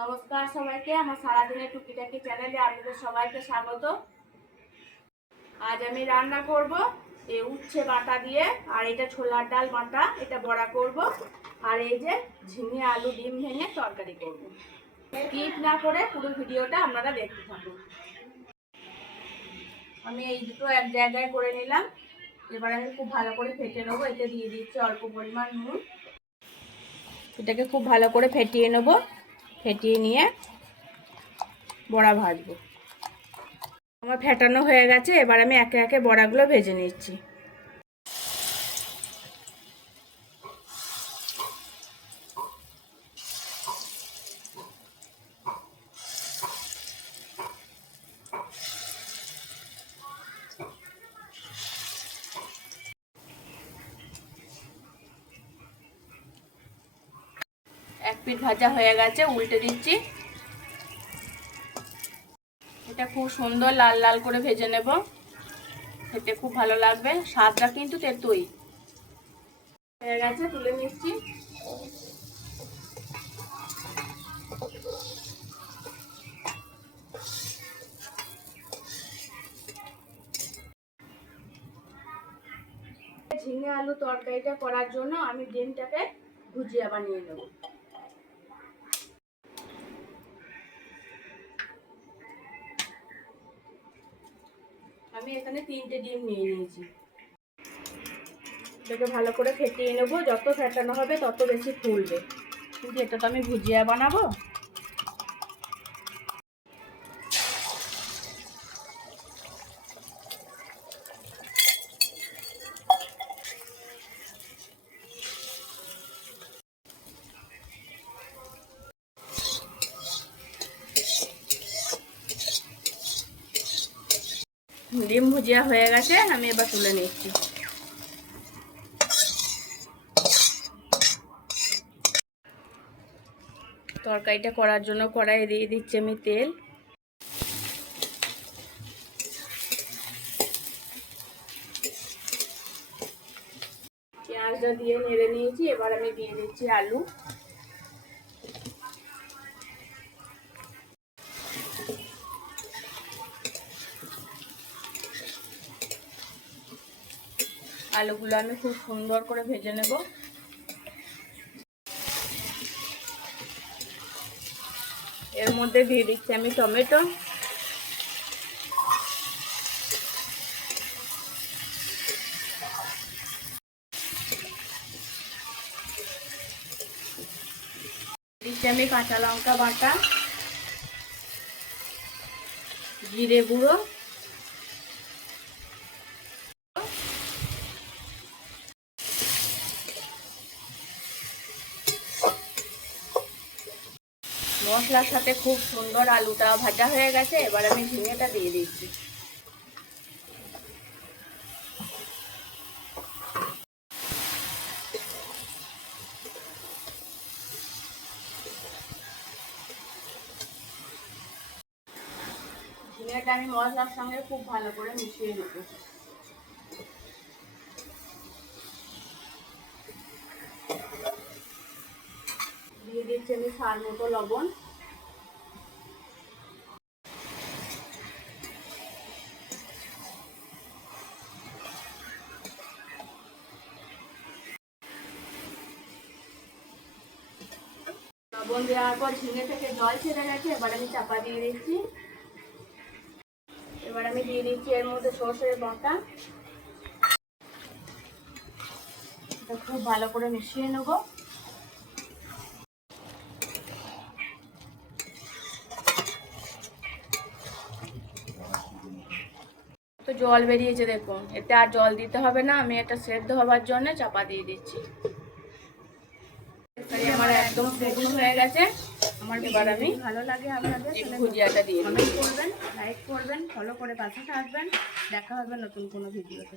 নমস্কার সবাইকে, আমার সারাদিনের টুকিটাকি চ্যানেলে আপনাদের সবাইকে স্বাগত। আজ আমি রান্না করব এই উচ্ছে বাটা দিয়ে, আর এটা ছোলার ডাল বাটা, এটা বড়া করব, আর এই যে ঝিঙে আলু ডিম ভেঙে তরকারি করব। স্কিপ না করে পুরো ভিডিওটা আপনারা দেখতে থাকুন। আমি এই দুটো এক জায়গায় করে নিলাম। এবার আমি খুব ভালো করে ফেটে নেব, এতে দিয়ে দিচ্ছি অল্প পরিমাণ নুন। এটাকে খুব ভালো করে ফেটিয়ে নেব। ফেটিয়ে নিয়ে বড়া ভাজবো। আমার ফেটানো হয়ে গেছে, এবার আমি একে একে বড়াগুলো ভেজে নিচ্ছি এক পিঠ ভাজা হয়ে গেছে, উল্টে দিচ্ছি। এটা খুব সুন্দর লাল লাল করে ভেজে নেব। খেতে খুব ভালো লাগবে, স্বাদটা কিন্তু তেতুই। হয়ে গেছে, তুলে নিচ্ছি। ঝিঙে আলু তরকারিটা করার জন্য আমি ডিমটাকে ভুজিয়া বানিয়ে নেব। আমি এখানে তিনটে ডিম নিয়ে নিয়েছি। এটাকে ভালো করে ফেটিয়ে নেব। যত ফেটানো হবে তত বেশি ফুলবে। কিন্তু এটা তো আমি ভুজিয়া বানাবো। ডিম ভুজিয়া হয়ে গেছে, আমি এবার তুলে নিচ্ছি। তরকারিটা করার জন্য কড়াই দিয়ে দিচ্ছি আমি তেল। পেঁয়াজটা দিয়ে নেড়ে নিয়েছি, এবার আমি দিয়ে দিচ্ছি আলু। আলুগুলো আমি খুব সুন্দর করে ভেজে নেব। এর মধ্যে দিয়ে দিচ্ছি আমি টমেটো। আমি কাঁচা লঙ্কা বাটা, জিরে গুঁড়ো। মশলার সাথে খুব সুন্দর আলুটা ভাজা হয়ে গেছে, এবার আমি ঝিঙেটা দিয়ে দিচ্ছি। ঝিঙেটা আমি মশলার সঙ্গে খুব ভালো করে মিশিয়ে নেব। দিচ্ছি আমি সার, মতো, লবণ। লবণ দেওয়ার পর ঝিঙে থেকে জল ছেড়ে গেছে এবার আমি চাপা দিয়ে দিচ্ছি। এবার আমি দিয়ে দিচ্ছি এর মধ্যে সর্ষের বাটা। খুব ভালো করে মিশিয়ে নেব। তো জল বেরিয়েছে দেখুন। এতে আর জল দিতে হবে না আমি এটা সেদ্ধ হবার জন্য চাপা দিয়ে দিচ্ছি। আমার একদম সেগুলো হয়ে গেছে। আমার এবার আমি ভালো লাগে আপনাদের ভুজিয়াটা দিয়ে কমেন্ট করবেন লাইক করবেন ফলো করে পাশে থাকবেন। দেখা হবে নতুন কোনো ভিডিওতে।